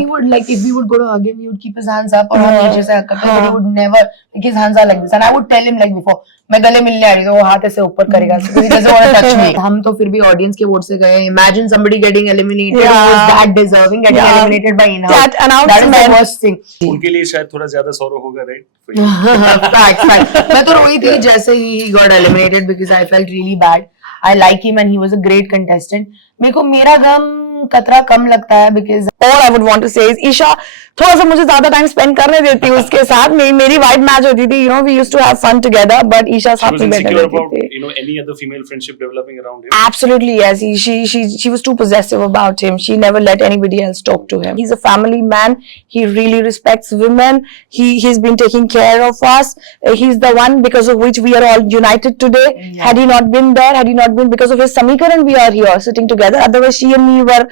he would like if we would go to hug him, he would keep his hands up और हम नीचे से hug करते हैं, but he would never like his hands are like this, and I would tell him like before, मैं गले मिलने आ रही हूँ, वो हाथ ऐसे ऊपर करेगा, because he doesn't want to touch me. हम तो फिर भी audience के vote से गए. Imagine somebody getting eliminated who was that deserving, getting eliminated by in-house. That is the worst thing. उनके लिए शायद थोड़ा ज्यादा sorrow होगा, right? Fact. मैं तो रोई थी जैसे he got eliminated because I felt really bad. I like him and he was a great contestant. मेरे को मेरा गम कतरा कम लगता है because all I would want to say is Isha थोड़ा सा मुझे ज्यादा टाइम स्पेंड करने देती है उसके साथ. मेरी वाइब मैच होती थी, you know, we used to have fun together, but Isha साथ में बैठे रहती थी. You know, any other female friendship developing around him? Absolutely, yes. She was too possessive about him. She never let anybody else talk to him. He's a family man. He really respects women. He's been taking care of us. He's the one because of which we are all united today. Yeah. Had he not been there, had he not been because of his Samikaran, we are here sitting together. Otherwise, she and me were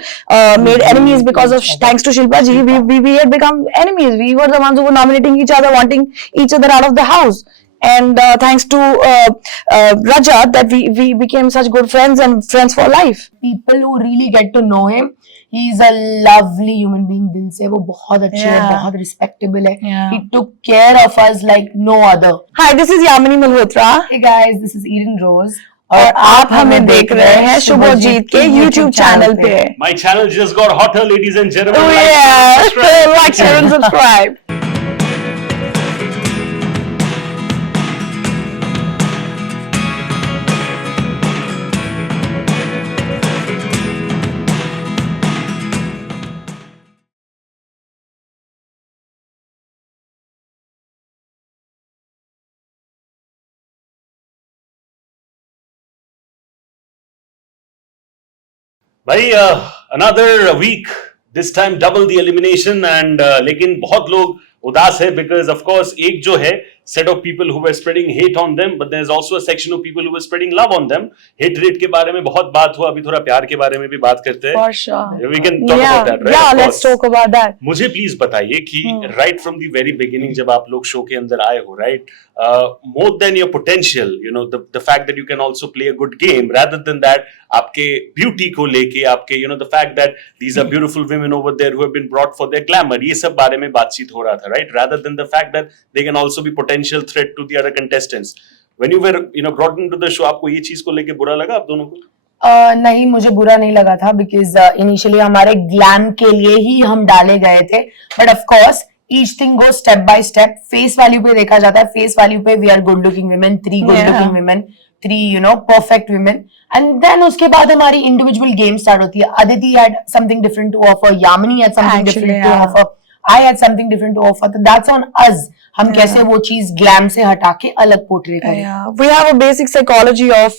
made enemies because of thanks to Shilpa ji. We had become enemies. We were the ones who were nominating each other, wanting each other out of the house. And thanks to Rajat, that we became such good friends and friends for life. People who really get to know him, he is a lovely human being. दिल से वो बहुत अच्छे है, बहुत respectable है. He took care of us like no other. Hi, this is Yamini Malhotra. Hey guys, this is Eden Rose. और आप हमें देख रहे हैं शुभजीत के YouTube चैनल पे. My channel just got hotter, ladies and gentlemen. Oh yeah, like, share and subscribe. भाई another week, this time double the elimination and लेकिन बहुत लोग उदास है because of course एक जो है set of people who were spreading hate on them, but there is also a section of people who were spreading love on them. Hate rate के बारे में बहुत बात हुआ, अभी थोड़ा प्यार के बारे में भी बात करते हैं. For sure. We can talk about that, right? Yeah, let's talk about that. मुझे प्लीज बताइए कि right from the very beginning जब आप लोग शो के अंदर आए हो, right, more than your potential, you know, the fact that you can also play a good game, rather than that आपके beauty को लेके, आपके, you know, the fact that these are beautiful women over there who have been brought for their glamour, ये सब बारे में बातचीत हो रहा था, right, rather than the fact that they can also be potential threat to the other contestants. When you were, you know, brought into the show, आपको ये चीज को लेके बुरा लगा आप दोनों को? नहीं, मुझे बुरा नहीं लगा था because initially हमारे ग्लैम के लिए ही हम डाले गए थे, but of course each thing goes step by step. Face value पे देखा जाता है, face value पे we are good looking women, 3 good looking women, 3 you know perfect women, and then उसके बाद हमारी individual game start होती है. Aditi had something different to offer, Yamini had something different to offer, I had something different to offer. So that's on us. हम कैसे वो चीज glam से हटा के अलग पोर्ट्रे करें. We have a basic psychology of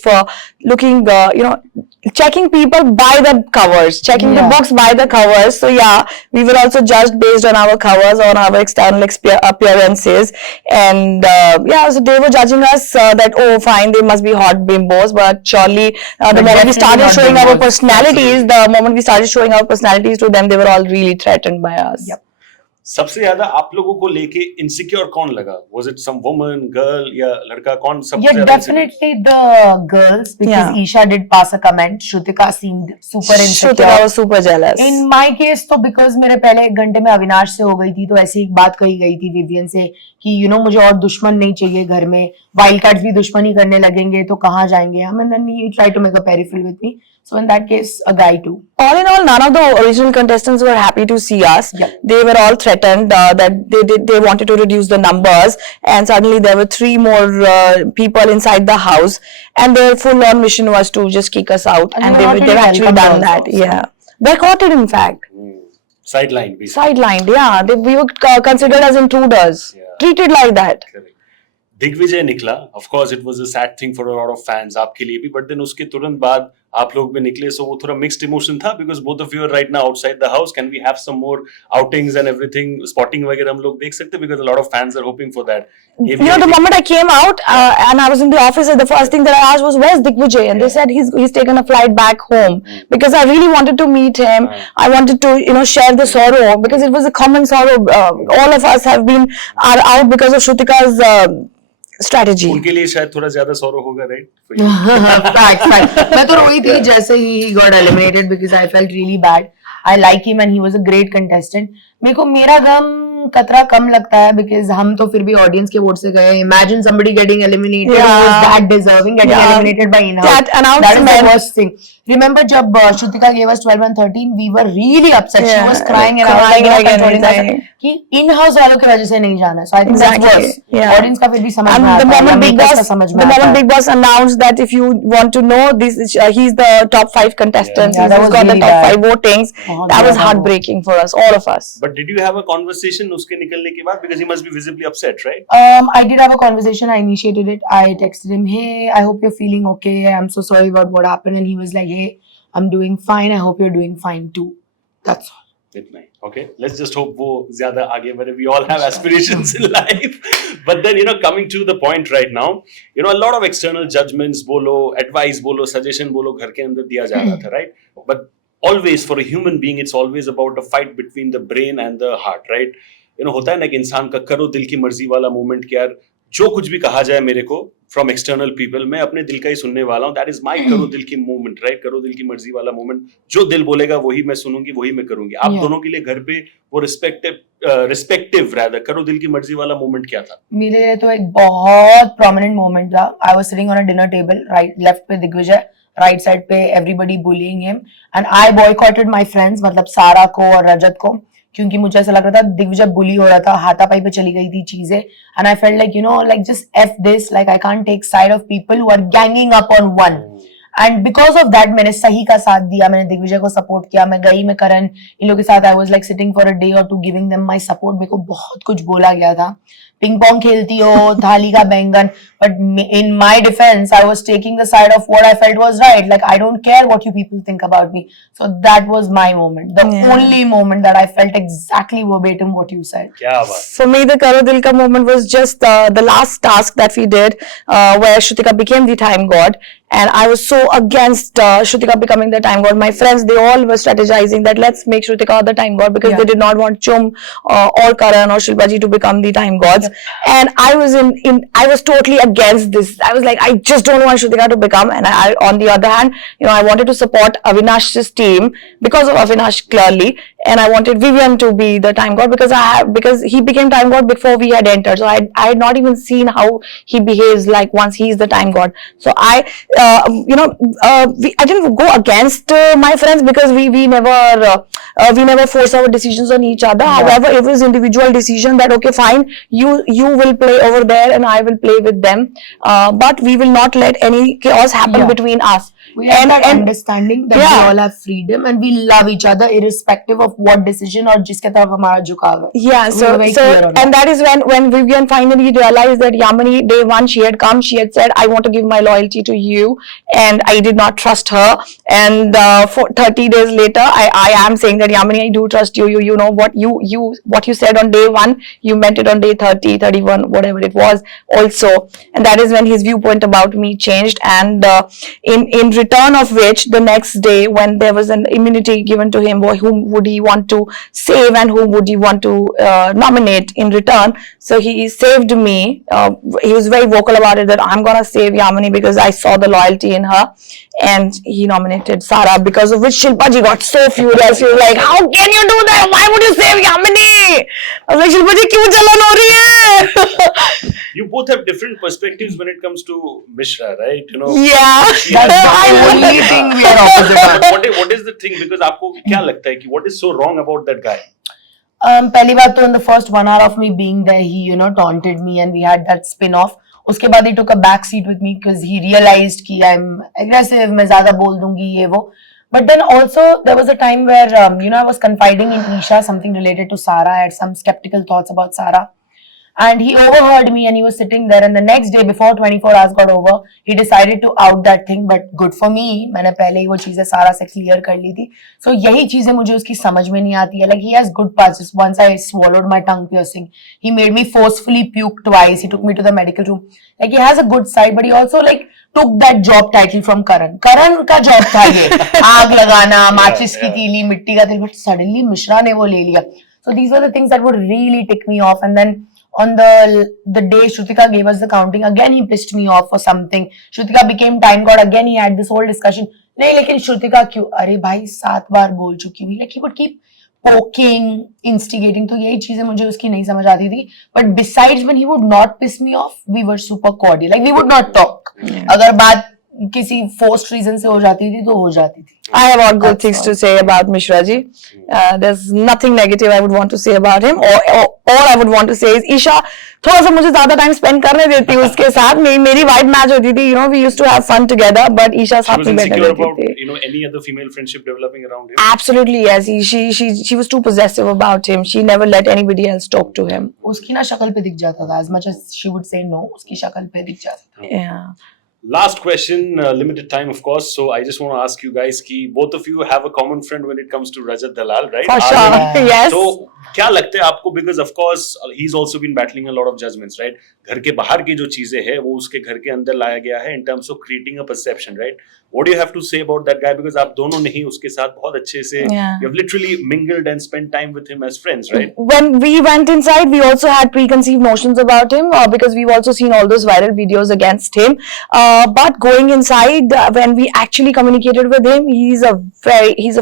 looking, you know, checking people by the covers, checking the books by the covers. So yeah, we were also judged based on our covers, on our external appearances, and yeah, so they were judging us that oh fine, they must be hot bimbos, but surely the moment we started showing our personalities, to them, they were all really threatened by us. Yep. सबसे ज्यादा आप लोगों को लेके insecure कौन लगा? Was it some woman, girl या लड़का? कौन सबसे ज्यादा? Definitely the girls, because Isha did pass a comment. Shrutika seemed super insecure. Shrutika was super jealous. In my case तो because मेरे पहले 1 घंटे में अविनाश से हो गई थी, तो ऐसी एक बात कही गई थी विवियन से कि you know मुझे और दुश्मन नहीं चाहिए घर में, वाइल्ड कार्ड्स भी दुश्मनी करने लगेंगे तो कहाँ जाएंगे हम, and then he tried to make a peripheral with me. So in that case, a guy too. All in all, none of the original contestants were happy to see us. Yep. They were all threatened that they wanted to reduce the numbers, and suddenly there were 3 more people inside the house, and their full-on mission was to just kick us out, and they've actually done that. Also. Yeah, boycotted in fact. Sidelined. Basically. Sidelined. Yeah, we were considered as intruders, treated like that. Correct. Digvijay निकला, of course it was a sad thing for a lot of fans आपके लिए भी, but then उसके तुरंत बाद आप लोग भी निकले, so वो थोड़ा mixed emotion था because both of you are right now outside the house. Can we have some more outings and everything, spotting वगैरह हम लोग देख सकते हैं because a lot of fans are hoping for that. You know, the moment I came out and I was in the office, the first thing that I asked was, where's Digvijay? And they said he's taken a flight back home because I really wanted to meet him. I wanted to, you know, share the sorrow because it was a common sorrow. All of us are out because of Shrutika's strategy. उनके लिए शायद थोड़ा ज्यादा sorrow होगा, right? Fact. मैं तो रोई थी जैसे he got eliminated because I felt really bad. I like him and he was a great contestant. मेरे को मेरा गम कतरा कम लगता है because हम तो फिर भी ऑडियंस के वोट से गए. Imagine somebody getting eliminated who was that deserving, getting eliminated by in-house. That announcement. That is the worst thing. Remember जब Shrutika gave us 12 and 13, we were really upset. She was crying and I was like controlling myself कि in-house वालों की वजह से नहीं जाना. So I think that's worse. Audience का फिर भी समझ में आता है. The moment Big Boss announced that if you want to know this, he's the top 5 contestants. He's got the top 5 votings. That was heartbreaking for us, all of us. But did you have a conversation उसके निकलने के बाद, because he must be visibly upset, right? I did have a conversation. I initiated it. I texted him, hey, I hope you're feeling okay. I'm so sorry about what happened. And he was like, hey, I'm doing fine. I hope you're doing fine too. That's all. इतना ही. Okay, let's just hope वो ज़्यादा आगे बढ़े. We all have aspirations in life. But then, coming to the point right now, a lot of external judgments बोलो, advice बोलो, suggestion बोलो घर के अंदर दिया जा रहा था, right? But always for a human being, it's always about a fight between the brain and the heart, right? होता है ना कि इंसान का करो दिल की मर्जी वाला मोमेंट कि यार जो कुछ भी कहा जाए मेरे को फ्रॉम एक्सटर्नल पीपल, मैं अपने दिल का ही सुनने वाला हूँ. दैट इज माय करो दिल की मोमेंट, राइट? करो दिल की मर्जी वाला मोमेंट. जो दिल बोलेगा वही मैं सुनूंगी, वही मैं करूंगी. आप दोनों के लिए घर पे वो रिस्पेक्टिव रादर करो दिल की मर्जी वाला मोमेंट क्या था? मेरे लिए तो एक बहुत प्रोमिनेंट मोमेंट था. I was sitting on a dinner table, right left पे दिग्विजय, राइट साइड पे everybody bullying him and I boycotted my friends, मतलब सारा को और रजत को, क्योंकि मुझे ऐसा लग रहा था दिग्विजय बुली हो रहा था, हाथापाई पे चली गई थी चीजें. And I felt like like just F this, like I can't take side of people who are ganging up on one. And because of that मैंने सही का साथ दिया, मैंने दिग्विजय को सपोर्ट किया. मैं गई, मैं करण इन लोगों के साथ, I was like sitting for a day और to giving them my support. मेरे को बहुत कुछ बोला गया था, पिंग पोंग खेलती हो, थाली का बैंगन, but in my defence I was taking the side of what I felt was right. Like I don't care what you people think about me. So that was my moment, the only moment that I felt exactly verbatim what you said. क्या बात. For me, the Karo Dil Ka moment was just the last task that we did, where Shrutika became the time god. And I was so against Shrutika becoming the time god. My friends, they all were strategizing that let's make Shrutika the time god, because they did not want Chum or Karan or Shilpa ji to become the time gods. And I was I was totally against this. I was like, I just don't want Shrutika to become. And I, on the other hand, I wanted to support Avinash's team because of Avinash clearly. And I wanted Vivian to be the time god because he became time god before we had entered. So I had not even seen how he behaves like once he is the time god. So I didn't go against my friends, because we never force our decisions on each other. However, it was individual decision that okay, fine, you will play over there and I will play with them, but we will not let any chaos happen between us. We have that understanding that we all have freedom and we love each other irrespective of what decision or जिसके तरफ हमारा झुकाव है. Yeah, so and that is when Vivian finally realized that Yamini, day one she had come, she had said, I want to give my loyalty to you, and I did not trust her. And for 30 days later, I am saying that Yamini, I do trust you. You know what you said on day one, you meant it on day 30, 31, whatever it was also. And that is when his viewpoint about me changed. And in return of which, the next day when there was an immunity given to him, whom would he want to save and whom would he want to nominate in return. So he saved me. He was very vocal about it, that I'm gonna save Yamini because I saw the loyalty in her. And he nominated Sara, because of which Shilpa ji got so furious. She was like, how can you do that? Why would you save Yamini? I was like, Shilpa ji, kyun jalan ho rahi hai? You both have different perspectives when it comes to Mishra, right? Yeah. That's the only thing we are opposite on. What is the thing? Because आपको क्या लगता है कि what is so wrong about that guy? पहली बात तो in the first 1 hour of me being there, he taunted me and we had that spin-off. उसके बाद he took a back seat with me because he realized कि I'm aggressive, मैं ज़्यादा बोल दूंगी ये वो. But then also there was a time where I was confiding in Isha something related to Sara. I had some skeptical thoughts about Sara. And he overheard me and he was sitting there, and the next day before 24 hours got over, he decided to out that thing. But good for me, मैंने पहले ही वो चीजें सारा से clear कर ली थी. So यही चीजें मुझे उसकी समझ में नहीं आती है. Like he has good parts. Just once I swallowed my tongue piercing. He made me forcefully puke twice. He took me to the medical room. Like he has a good side, but he also like took that job title from Karan. Karan का job था ये, आग लगाना, माचिस की तीली, मिट्टी का तेल. But suddenly Mishra ने वो ले लिया. So these were the things that would really tick me off. And then on the day Shrutika gave us the counting, again he pissed me off for something. Shrutika became time god. Again he had this whole discussion. नहीं, लेकिन श्रुतिका क्यों, अरे भाई 7 बार बोल चुकी हुई, like he would keep poking, instigating, तो यही चीजें मुझे उसकी नहीं समझ आती थी. But besides when he would not piss me off, we were super cordial, like we would not talk. अगर बात किसी फोर्स्ड रीजन से हो जाती थी तो हो जाती थी. I have all good That's things all. to say about Mishra ji. There's nothing negative I would want to say about him. All I would want to say is Isha थोड़ा सा मुझे ज्यादा टाइम स्पेंड करने देती उसके साथ. मेरी vibe match होती थी. You know, we used to have fun together. But Isha She साथ was में बैठने insecure देती about, थी. any other female friendship developing around him. Absolutely yes. She was too possessive about him. She never let anybody else talk to him. उसकी ना शक्ल पे दिख जाता था. As much as she would say no, उसकी शक्ल पे दिख जाता था. Yeah. Last question, limited time of course. So I just want to ask you guys कि both of you have a common friend when it comes to Rajat Dalal, right? For Are sure. you? Yes. तो क्या लगता है आपको, because of course he's also been battling a lot of judgments, right? घर के बाहर की जो चीजें हैं वो उसके घर के अंदर लाया गया है in terms of creating a perception, right? What do you have to say about that guy? Because आप दोनों ने ही उसके साथ बहुत अच्छे से Yeah. you have literally mingled and spent time with him as friends, right? When we went inside, we also had preconceived notions about him because we've also seen all those viral videos against him. But going inside, when we actually communicated with him, he's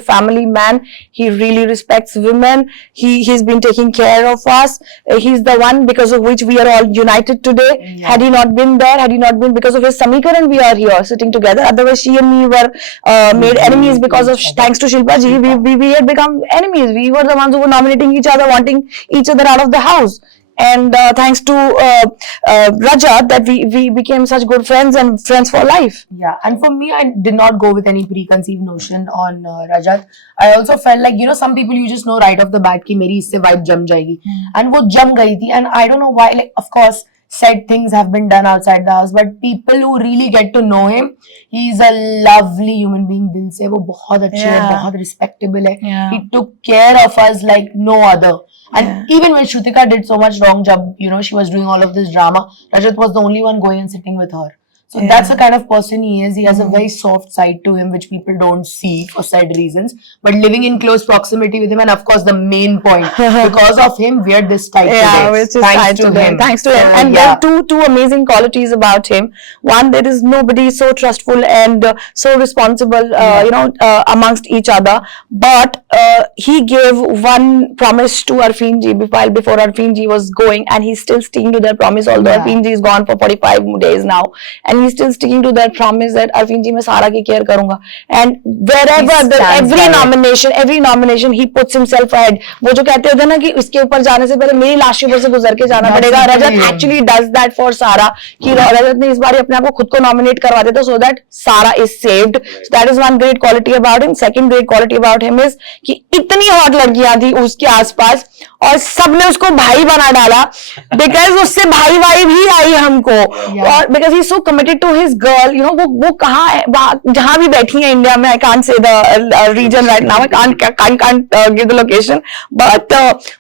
a family man. He really respects women. He's been taking care of us. He's the one because of which we are all united today. Yeah. Had he not been there, had he not been because of his Samikaran, we are here sitting together. Otherwise, she and me were made enemies because of thanks to Shilpa ji. We had become enemies. We were the ones who were nominating each other, wanting each other out of the house. And thanks to Rajat, that we became such good friends and friends for life. Yeah, and for me, I did not go with any preconceived notion on Rajat. I also felt like, some people you just know right off the bat कि मेरी इससे vibe जम जाएगी, and वो जम गई थी. And I don't know why, like of course said things have been done outside the house, but people who really get to know him, he is a lovely human being. दिल से वो बहुत अच्छे है, Yeah. बहुत respectable है. Yeah. He took care of us like no other. And even when Shrutika did so much wrong job, she was doing all of this drama, Rajat was the only one going and sitting with her. So that's the kind of person he is. He has a very soft side to him, which people don't see for said reasons. But living in close proximity with him, and of course the main point, because of him, we're this tight Yeah, today. which is tied to him. Thanks to him. So, And yeah. there are two amazing qualities about him. One, there is nobody so trustful and so responsible, amongst each other. But he gave one promise to Arfeen ji while before Arfeen ji was going, and he's still sticking to that promise. Although Yeah. Arfeen ji is gone for 45 days now, and he's still sticking to that promise that Arfeen ji, मैं सारा की care करूँगा. And wherever He stands by it. every nomination, he puts himself ahead. वो जो कहते होते हैं ना कि इसके ऊपर जाने से पहले मेरी लाश के ऊपर से गुजर के जाना That's पड़ेगा. the Rajat thing. actually does that for Sara. कि रजत ने इस बार अपने आप को खुद को nominate करवा देता so that Sara is saved. So that is one great quality about him. Second great quality about him is कि इतनी hot लड़कियां थी उसके आसपास और सबने उसको भाई बना डाला because उससे भाई वाई भी आई हमको. Yeah. और because he's so committed to his girl, वो कहाँ है, जहाँ भी बैठी है इंडिया में. I can't say the region right now. I can't give the location. But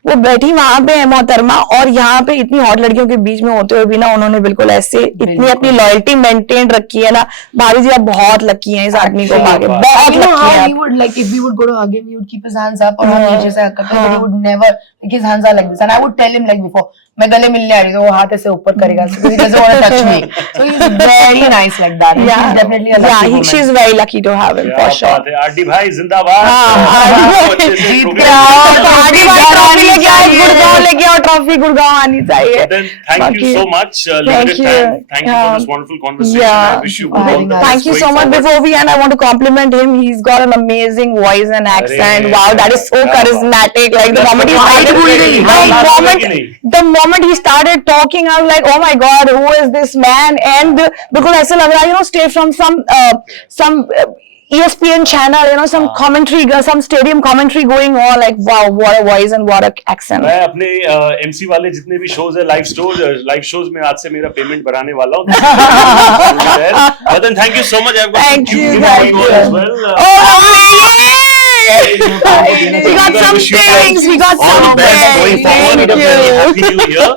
वो बैठी वहां पे है मोहतरमा, और यहाँ पे इतनी हॉट लड़कियों के बीच में होते हुए भी ना उन्होंने बिल्कुल ऐसे इतनी अपनी लॉयल्टी मेंटेन रखी है ना. भाभी जी आप बहुत लकी हैं इस आदमी को पाके, बहुत You know लकी how हैं he आप. would, like, if we would go to hug him, he would keep his hands up, और हम नीचे से hug करते हैं, but he would never, like, his hands are like this, and I would tell him like before, मैं गले मिलने आ रही हूँ, तो वो हाथ ऐसे ऊपर करेगा, because he doesn't want to touch me. So he's very nice like that. And she's definitely a lucky woman. she's very lucky to have him for क्या sure. बात है, आरडी भाई जिंदाबाद. आरडी बहुत अच्छे से जीत program गया। किया। आरडी भाई ट्रॉफी लेके आओ, गुड़गांव लेके आओ, ट्रॉफी गुड़गांव आनी चाहिए. Then thank you so much. Limited you. time. Thank you for this wonderful conversation. Yeah. I wish you all the best Thank you so going much. forward. Before we end, I want to compliment him. He's got an amazing voice and accent. Wow, that is so yeah. charismatic. Like the That's moment he the started, point. the moment he started talking, I was like, oh my God, who is this man? And because ऐसा लग रहा है, straight from some ESPN channel, some commentary, some stadium commentary going on. Like wow, what a voice and what a accent. मैं अपने MC वाले जितने भी shows है, लाइव शोज में आज से मेरा पेमेंट बढ़ाने वाला हूँ. But then thank you so much. I've got Thank some you, cute thank videos you. as well. Oh, we got some Wish you things. We got all the some best going things. forward. Thank A very you. happy new year.